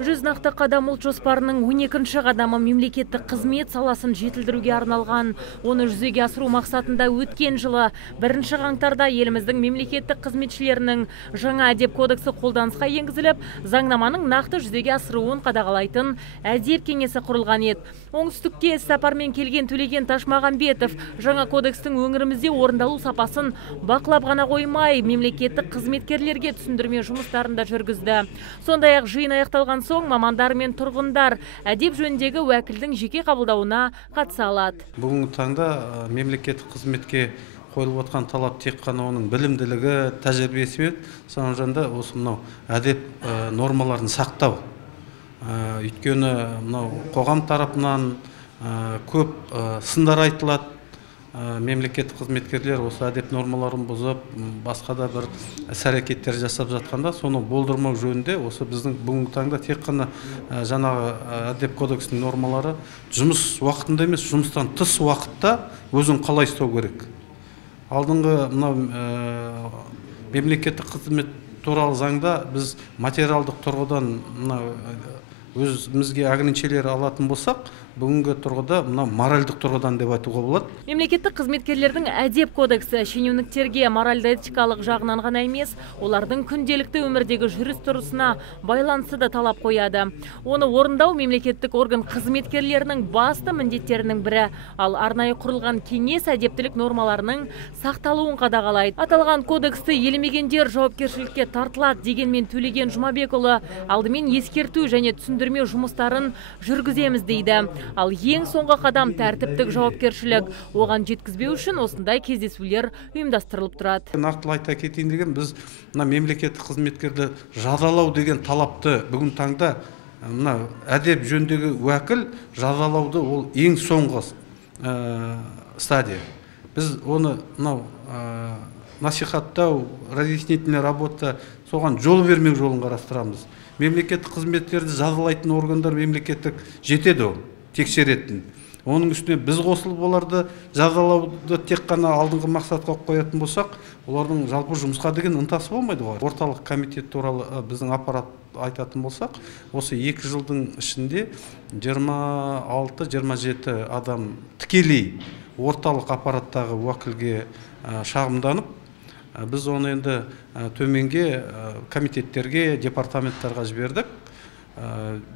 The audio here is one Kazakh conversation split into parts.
100 нақты қадам ұлт жоспарының 12-ші қадамы мемлекеттік қызмет саласын жетілдіруге арналған. Оны жүзеге асыру мақсатында өткен жылы 1 қаңтарда еліміздің мемлекеттік қызметшілерінің жаңа әдеп кодексі қолданысқа енгізіліп, заңнаманың нақты жүзеге асыруын қадағалайтын әдеп кеңесі құрылған еді. Оңтүстікке іс-сапармен келген Төлеген Ташмағамбетов жаңа кодекстің өңірімізде орындалу сапасын бақылап ғана қоймай, мемлекеттік қызметкерлерге түсіндірме жұмыстарын да жүргізді. Сондай-ақ жиын аяқталған соң мамандар мен тұрғындар әдеп жөніндегі уәкілдің жеке қабылдауына қатыса алады. Бүгінгі таңда мемлекеттік қызметке қойылып отқан талап тек қана оның білімділігі, тәжірибесі мен соның жанында осы мынау әдеп нормаларын сақтау. Өйткені қоғам тарапынан көп сындар айтылады. Мемлекеттік қызметкерлер осы әдеп нормаларын бұзып, басқа да бір іс-әрекеттер жасап жатқанда, соны болдырмау жөнінде осы біздің бүгінгі таңда тек қана жаңағы әдеп кодексінің нормалары жұмыс уақытында емес, жұмыстан тыс уақытта өзін қалай ұстау керек. Алдыңғы мемлекеттік қызмет туралы заңда біз материалдық тұрғыдан өзімізге ограничениялар алатын болсақ, бүгінгі тұрғыда моральдық тұрғыдан деп айтуға болады. Мемлекеттік қызметкерлердің әдеп кодексі шенеуніктерге моральды-этикалық жағынан ғана емес, олардың күнделікті өмірдегі жүріс-тұрысына байланысты да талап қояды. Оны орындау мемлекеттік орган қызметкерлерінің басты міндеттерінің бірі, ал арнайы құрылған кеңес әдептілік нормаларының сақталуын қадағалайды. Аталған кодексті елемегендер жауапкершілікке тартылады дегенмен Төлеген Жұмабекұлы алдымен ескерту және түсіндірме жұмыстарын жүргіземіз дейді. Ал ең соңғы қадам тәртіптік жауапкершілік. Оған жеткізбеу үшін осындай кездесулер ұйымдастырылып тұрады. Нақтылы айта кетейін деген, біз мемлекеттік қызметкерді жазалау деген талапты бүгін таңда әдеп жөніндегі уәкіл жазалауды ол ең соңғы стадия. Біз оны насихаттау, разъяснительная работа соған жол бермеу жолын қарастырамыз. Мемлекеттік қызметтерді жазалайтын органдар мемлекеттік жетеді ол, тексеретін. Оның үстіне біз қосылып оларды жазалауды тек қана алдыңғы мақсатқа қоятын болсақ, олардың жалпы жұмысқа деген ынтасы болмайды ғой. Орталық комитет туралы біздің аппарат айтатын болсақ, осы 2 жылдың ішінде 26-27 адам тікелей орталық аппараттағы уәкілге шағымданып, біз оны енді төменге комитеттерге, департаменттарға жібердік.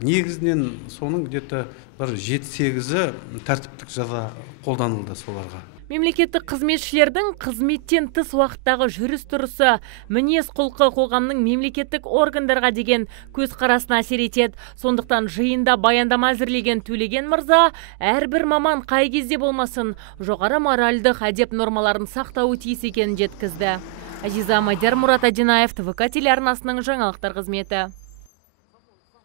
Негізінен соның где-то бір 7-8-і тәртіптік жаза қолданылды соларға. Мемлекеттік қызметшілердің қызметтен тыс уақыттағы жүріс-тұрысы, мінез-құлқы қоғамның мемлекеттік органдарға деген көзқарасына әсер етеді. Сондықтан жиында баяндама әзірлеген Төлеген мырза, әрбір маман қай кезде болмасын жоғары моральдық әдеп нормаларын сақтауы тиіс екенін жеткізді. Азиза Мадияр, Мурат Адинаев, ТВК телеарнасының жаңалықтар қызметі.